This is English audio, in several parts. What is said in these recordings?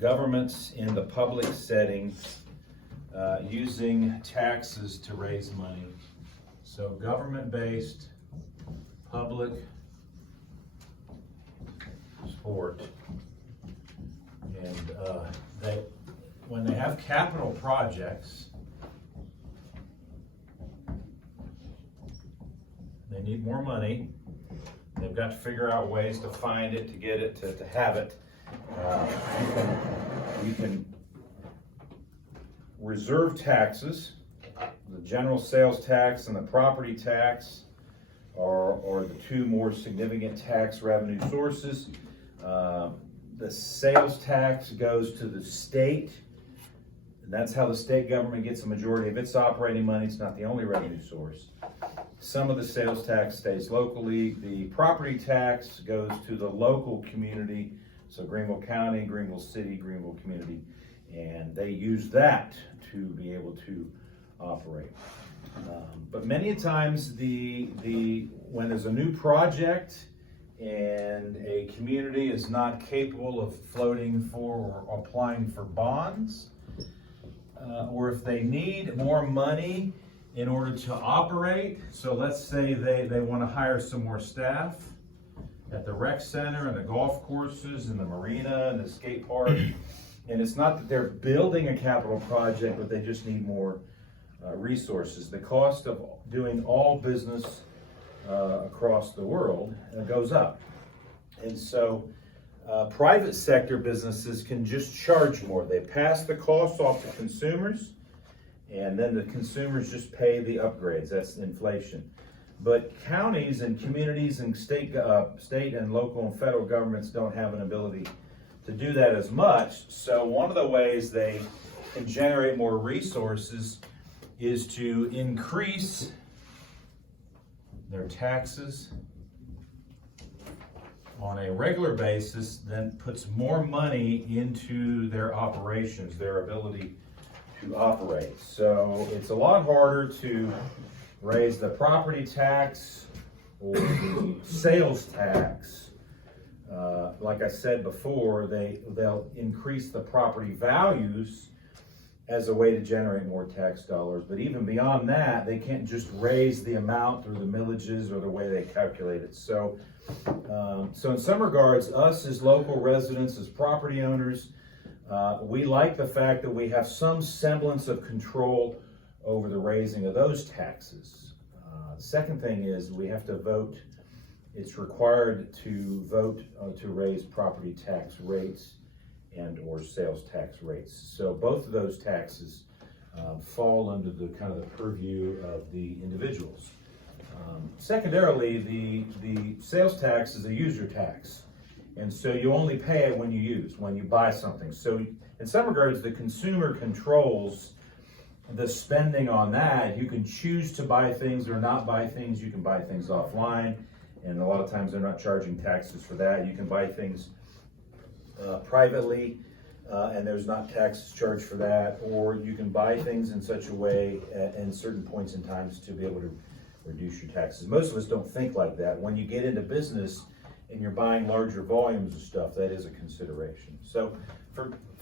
governments in the public setting using taxes to raise money. So government-based public sport. And when they have capital projects, they need more money. They've got to figure out ways to find it, to get it, to have it. You can reserve taxes. The general sales tax and the property tax are the two more significant tax revenue sources. The sales tax goes to the state, and that's how the state government gets a majority of its operating money. It's not the only revenue source. Some of the sales tax stays locally. The property tax goes to the local community, so Greenville County, Greenville City, Greenville community, and they use that to be able to operate. But many times when there's a new project and a community is not capable of floating for or applying for bonds, or if they need more money in order to operate, so let's say they want to hire some more staff at the rec center and the golf courses and the marina and the skate park, and it's not that they're building a capital project, but they just need more resources. The cost of doing all business across the world goes up. And so private sector businesses can just charge more. They pass the cost off to consumers, and then the consumers just pay the upgrades. That's inflation. But counties and communities and state and local and federal governments don't have an ability to do that as much. So one of the ways they can generate more resources is to increase their taxes on a regular basis, then puts more money into their operations, their ability to operate. So it's a lot harder to raise the property tax or the sales tax. Like I said before, they'll increase the property values as a way to generate more tax dollars. But even beyond that, they can't just raise the amount through the millages or the way they calculate it. So in some regards, us as local residents, as property owners, we like the fact that we have some semblance of control over the raising of those taxes. The second thing is we have to vote. It's required to vote to raise property tax rates and or sales tax rates. So both of those taxes fall under the kind of the purview of the individuals. Secondarily, the sales tax is a user tax. And so you only pay it when you buy something. So in some regards, the consumer controls the spending on that. You can choose to buy things or not buy things. You can buy things offline, and a lot of times they're not charging taxes for that. You can buy things privately, and there's not taxes charged for that. Or you can buy things in such a way at certain points in times to be able to reduce your taxes. Most of us don't think like that. When you get into business and you're buying larger volumes of stuff, that is a consideration. So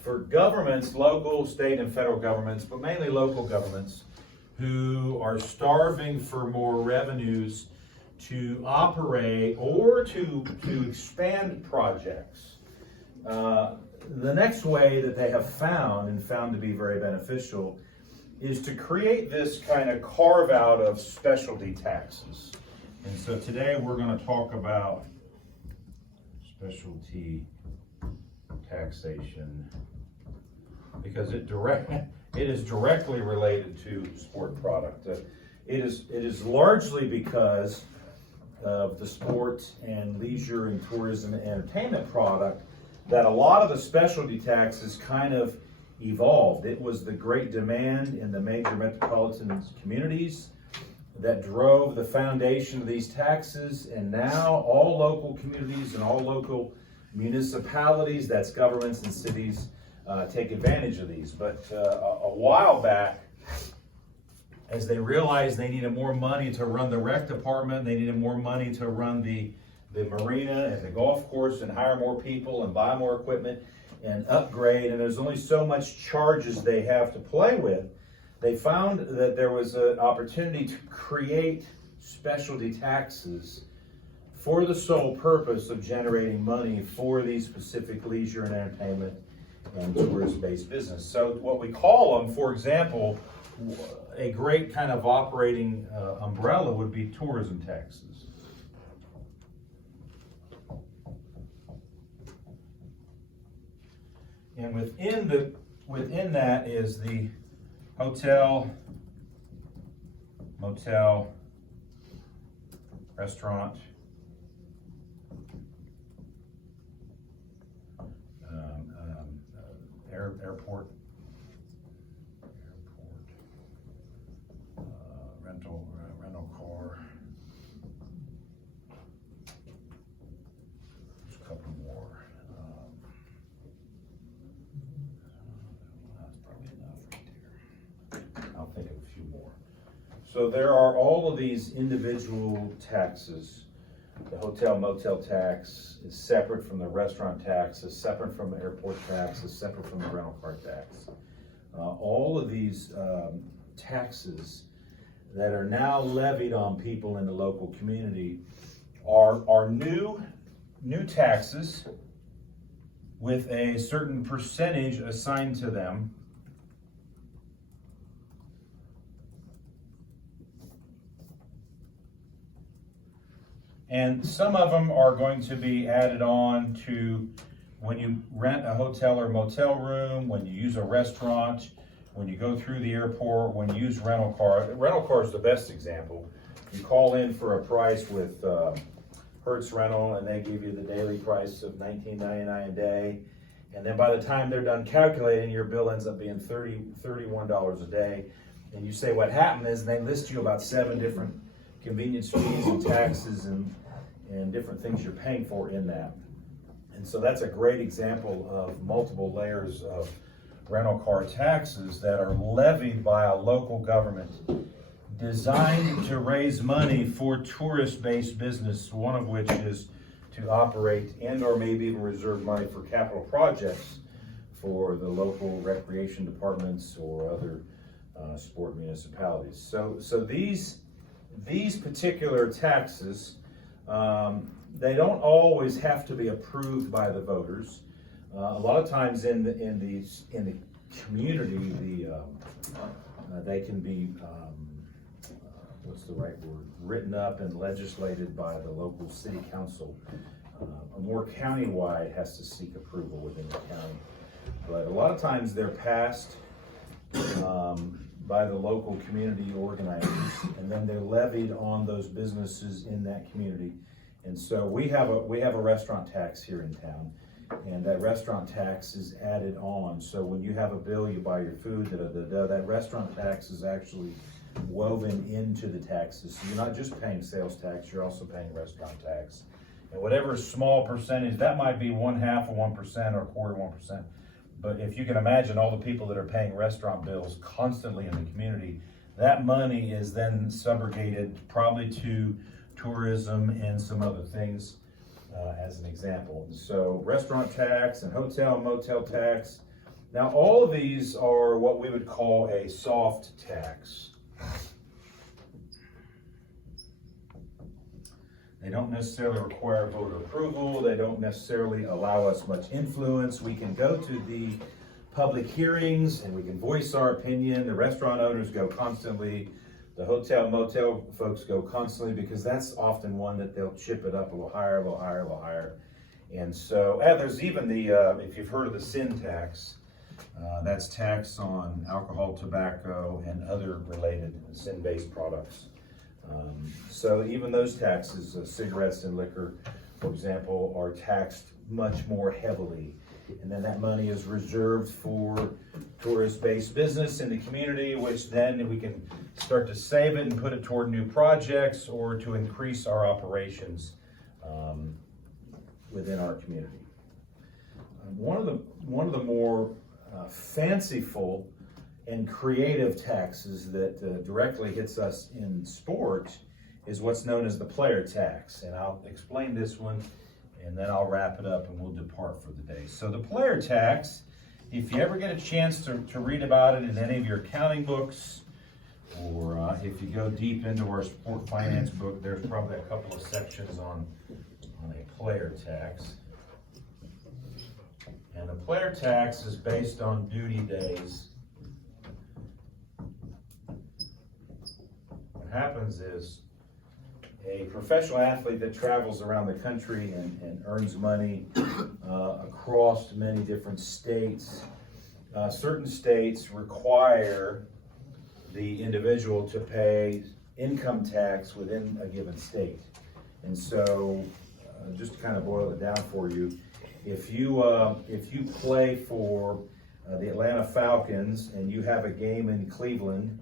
for governments, local, state, and federal governments, but mainly local governments, who are starving for more revenues to operate or to expand projects, the next way that they have found to be very beneficial is to create this kind of carve out of specialty taxes. And so today we're going to talk about specialty taxation because it is directly related to sport product. It is largely because of the sports and leisure and tourism and entertainment product that a lot of the specialty taxes kind of evolved. It was the great demand in the major metropolitan communities that drove the foundation of these taxes, and now all local communities and all local municipalities, that's governments and cities, take advantage of these. But a while back, as they realized they needed more money to run the rec department, they needed more money to run the marina and the golf course and hire more people and buy more equipment, and upgrade, and there's only so much charges they have to play with. They found that there was an opportunity to create specialty taxes for the sole purpose of generating money for these specific leisure and entertainment and tourist-based business. So what we call them, for example, a great kind of operating umbrella would be tourism taxes. And within that is the hotel, motel, restaurant, airport, rental car. There's a couple more. That's probably enough right there. I'll think of a few more. So there are all of these individual taxes. The hotel motel tax is separate from the restaurant tax, is separate from the airport tax, is separate from the rental car tax. All of these taxes that are now levied on people in the local community are new taxes with a certain percentage assigned to them. And some of them are going to be added on to when you rent a hotel or motel room, when you use a restaurant, when you go through the airport, when you use rental car. Rental car is the best example. You call in for a price with Hertz Rental, and they give you the daily price of $19.99 a day. And then by the time they're done calculating, your bill ends up being $31 a day. And you say what happened is they list you about 7 different convenience fees and taxes and different things you're paying for in that. And so that's a great example of multiple layers of rental car taxes that are levied by a local government designed to raise money for tourist-based business, one of which is to operate and or maybe even reserve money for capital projects for the local recreation departments or other sport municipalities. So these particular taxes, they don't always have to be approved by the voters. A lot of times in the community, they can be what's the right word? Written up and legislated by the local city council. A more countywide has to seek approval within the county, but a lot of times they're passed by the local community organizers, and then they're levied on those businesses in that community. And so we have a restaurant tax here in town, and that restaurant tax is added on. So when you have a bill, you buy your food, that restaurant tax is actually woven into the taxes. So you're not just paying sales tax, you're also paying restaurant tax. And whatever small percentage, that might be 1/2 of 1% or 1/4 of 1%. But if you can imagine all the people that are paying restaurant bills constantly in the community, that money is then subrogated probably to tourism and some other things as an example. So restaurant tax and hotel and motel tax. Now all of these are what we would call a soft tax. They don't necessarily require voter approval. They don't necessarily allow us much influence. We can go to the public hearings and we can voice our opinion. The restaurant owners go constantly. The hotel motel folks go constantly, because that's often one that they'll chip it up a little higher, a little higher, a little higher. And so there's even the, if you've heard of the sin tax, that's tax on alcohol, tobacco, and other related sin-based products. So even those taxes, cigarettes and liquor, for example, are taxed much more heavily. And then that money is reserved for tourist-based business in the community, which then we can start to save it and put it toward new projects or to increase our operations within our community. One of the more fanciful and creative taxes that directly hits us in sport is what's known as the player tax. And I'll explain this one and then I'll wrap it up and we'll depart for the day. So the player tax, if you ever get a chance to read about it in any of your accounting books, or if you go deep into our sport finance book, there's probably a couple of sections on a player tax. And the player tax is based on duty days. What happens is a professional athlete that travels around the country and earns money across many different states. Certain states require the individual to pay income tax within a given state. And so, just to kind of boil it down for you, if you play for the Atlanta Falcons and you have a game in Cleveland,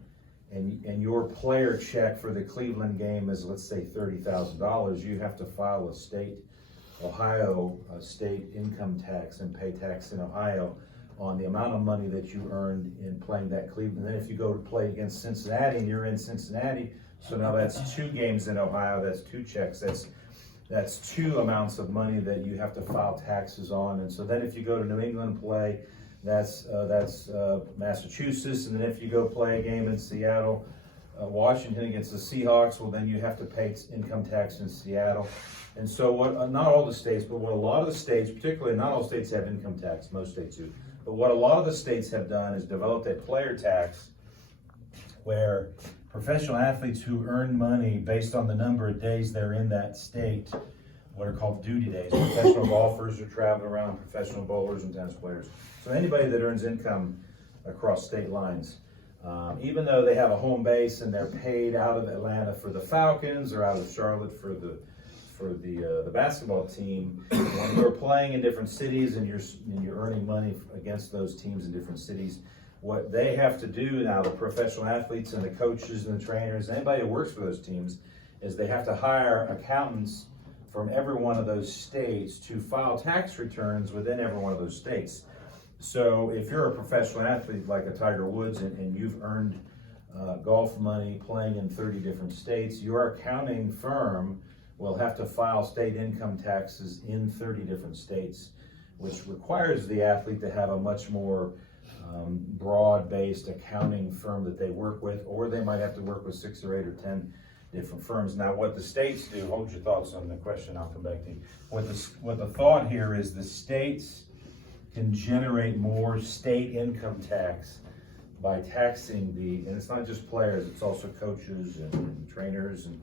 and your player check for the Cleveland game is, let's say, $30,000, you have to file a Ohio state income tax and pay tax in Ohio on the amount of money that you earned in playing that Cleveland. And then if you go to play against Cincinnati and you're in Cincinnati, so now that's 2 games in Ohio, that's 2 checks, that's 2 amounts of money that you have to file taxes on. And so then if you go to New England play, that's Massachusetts. And then if you go play a game in Seattle, Washington against the Seahawks, well, then you have to pay income tax in Seattle. And so what, not all the states, but what a lot of the states, particularly not all states have income tax, most states do. But what a lot of the states have done is developed a player tax where professional athletes who earn money based on the number of days they're in that state, what are called duty days. Professional golfers are traveling around, professional bowlers and tennis players. So anybody that earns income across state lines, even though they have a home base and they're paid out of Atlanta for the Falcons or out of Charlotte for the basketball team, when you're playing in different cities and you're earning money against those teams in different cities, what they have to do now, the professional athletes and the coaches and the trainers, anybody who works for those teams, is they have to hire accountants from every one of those states to file tax returns within every one of those states. So if you're a professional athlete like a Tiger Woods and you've earned golf money playing in 30 different states, your accounting firm will have to file state income taxes in 30 different states, which requires the athlete to have a much more broad-based accounting firm that they work with, or they might have to work with 6 or 8 or 10 different firms. Now, what the states do, hold your thoughts on the question, I'll come back to you. What the thought here is the states can generate more state income tax by taxing and it's not just players, it's also coaches and trainers, and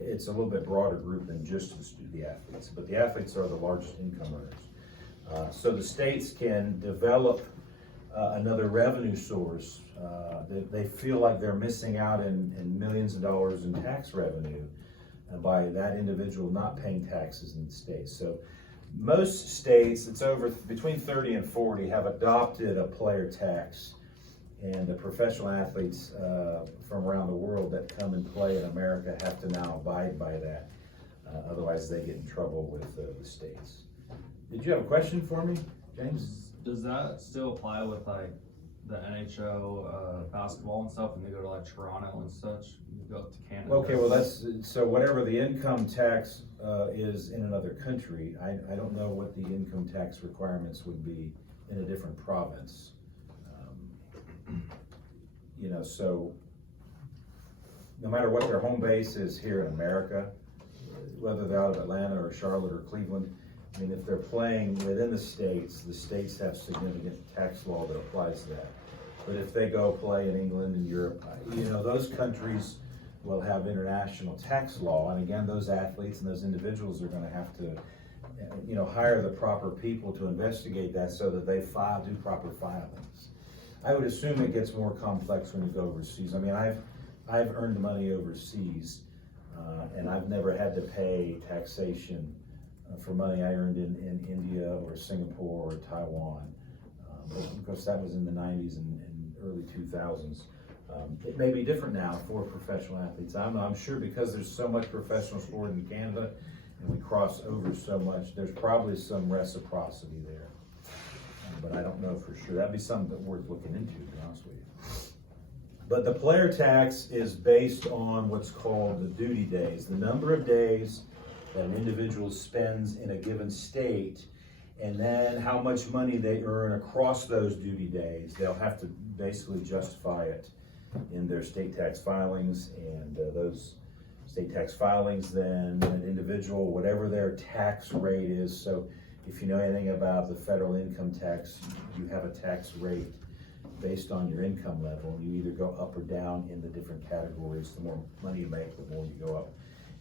it's a little bit broader group than just the athletes, but the athletes are the largest income earners. So the states can develop another revenue source. They feel like they're missing out in millions of dollars in tax revenue by that individual not paying taxes in the states. So most states, it's over between 30 and 40, have adopted a player tax, and the professional athletes from around the world that come and play in America have to now abide by that. Otherwise, they get in trouble with the states. Did you have a question for me, James? Does that still apply with like the NHL basketball and stuff, and they go to like Toronto and such? You go up to Canada. Okay, well so whatever the income tax is in another country, I don't know what the income tax requirements would be in a different province. So no matter what their home base is here in America, whether they're out of Atlanta or Charlotte or Cleveland, I mean, if they're playing within the states have significant tax law that applies to that. But if they go play in England and Europe, those countries will have international tax law. And again, those athletes and those individuals are going to have to, hire the proper people to investigate that so that they do proper filings. I would assume it gets more complex when you go overseas. I mean, I've earned money overseas, and I've never had to pay taxation for money I earned in India or Singapore or Taiwan. But because that was in the 90s and early 2000s. It may be different now for professional athletes. I'm sure because there's so much professional sport in Canada and we cross over so much, there's probably some reciprocity there. But I don't know for sure. That'd be something that's worth looking into, to be honest with you. But the player tax is based on what's called the duty days, the number of days that an individual spends in a given state, and then how much money they earn across those duty days. They'll have to basically justify it in their state tax filings, and those state tax filings, then an individual, whatever their tax rate is. So if you know anything about the federal income tax, you have a tax rate based on your income level. You either go up or down in the different categories. The more money you make, the more you go up.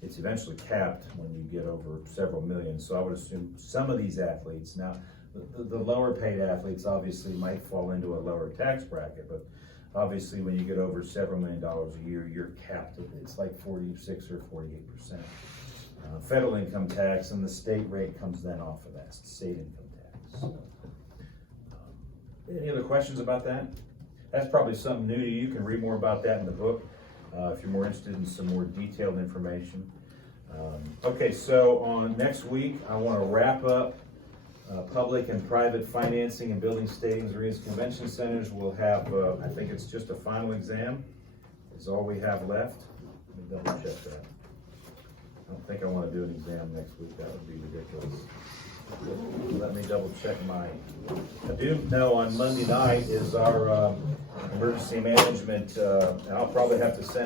It's eventually capped when you get over several million. So I would assume some of these athletes, now the lower paid athletes obviously might fall into a lower tax bracket, but obviously when you get over several $1 million a year, you're capped. It's like 46 or 48%. Federal income tax, and the state rate comes then off of that, state income tax. So, any other questions about that? That's probably something new to you. You can read more about that in the book if you're more interested in some more detailed information. Okay, so on next week, I want to wrap up public and private financing and building stadiums, arenas, convention centers. We'll have, I think it's just a final exam is all we have left. Let me double check that. I don't think I want to do an exam next week. That would be ridiculous. Let me double check mine. I do know on Monday night is our emergency management, and I'll probably have to send